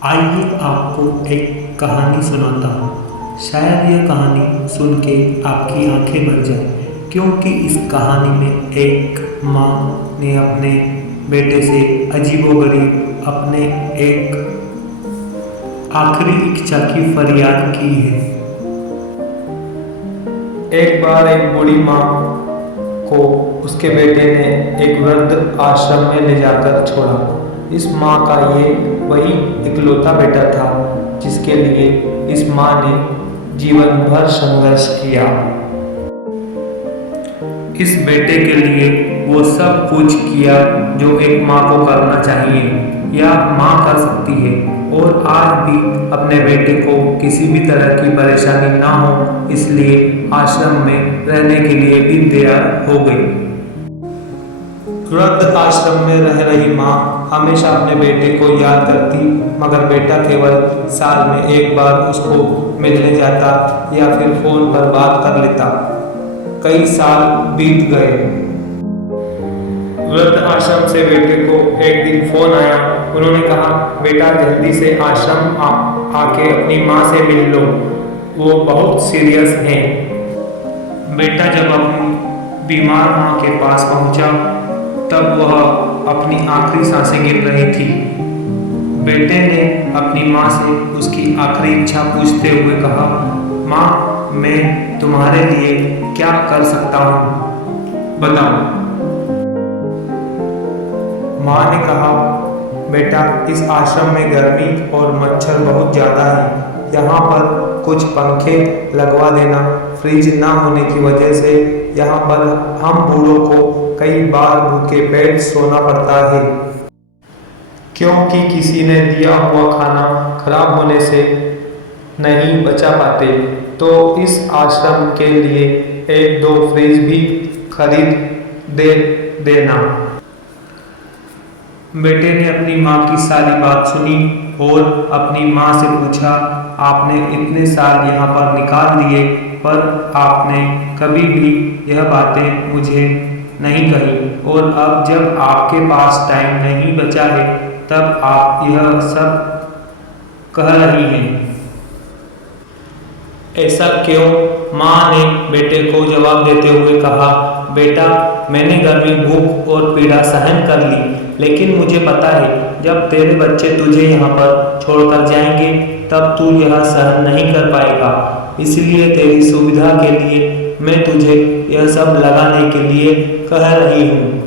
आइए आपको एक कहानी सुनाता हूँ। शायद यह कहानी सुन के आपकी आंखें भर जाए, क्योंकि इस कहानी में एक माँ ने अपने बेटे से अजीबोगरीब अपने एक आखिरी इच्छा की फरियाद की है। एक बार एक बूढ़ी माँ को उसके बेटे ने एक वृद्ध आश्रम में ले जाकर छोड़ा। इस माँ का ये वही इकलौता बेटा था जिसके लिए इस माँ ने जीवन भर संघर्ष किया। इस बेटे के लिए वो सब कुछ किया जो एक माँ को करना चाहिए या माँ कर सकती है, और आज भी अपने बेटे को किसी भी तरह की परेशानी ना हो इसलिए आश्रम में रहने के लिए भी तैयार हो गई। वृद्ध आश्रम में रह रही माँ हमेशा अपने बेटे को याद करती, मगर बेटा केवल साल में एक बार उसको मिलने जाता या फिर फोन पर बात कर लेता। कई साल बीत गए। वृद्ध आश्रम से बेटे को एक दिन फोन आया। उन्होंने कहा, बेटा जल्दी से आश्रम आके अपनी माँ से मिल लो, वो बहुत सीरियस हैं। बेटा जब अपनी बीमार माँ के पास पहुंचा तब वह अपनी आखिरी सांसें गिन रही थी। बेटे ने अपनी माँ से उसकी आखिरी इच्छा पूछते हुए कहा, माँ मैं तुम्हारे लिए क्या कर सकता हूँ, बताओ। माँ ने कहा, बेटा इस आश्रम में गर्मी और मच्छर बहुत ज़्यादा है, यहाँ पर कुछ पंखे लगवा देना। फ्रिज ना होने की वजह से यहाँ पर हम बूढ़ों को कई बार भूखे पेट सोना पड़ता है, क्योंकि किसी ने दिया हुआ खाना खराब होने से नहीं बचा पाते। तो इस आश्रम के लिए एक दो फ्रिज भी खरीद दे देना। बेटे ने अपनी माँ की सारी बात सुनी और अपनी माँ से पूछा, आपने इतने साल यहाँ पर निकाल दिए पर आपने कभी भी यह बातें मुझे नहीं कही, और अब जब आपके पास टाइम नहीं बचा है तब आप यह सब कह रही हैं। ऐसा क्यों? माँ ने बेटे को जवाब देते हुए कहा, बेटा मैंने गर्मी, भूख और पीड़ा सहन कर ली, लेकिन मुझे पता है जब तेरे बच्चे तुझे यहाँ पर छोड़कर जाएंगे तब तू यह सहन नहीं कर पाएगा। इसलिए तेरी सुविधा के लिए मैं तुझे यह सब लगाने के लिए कह रही हूँ।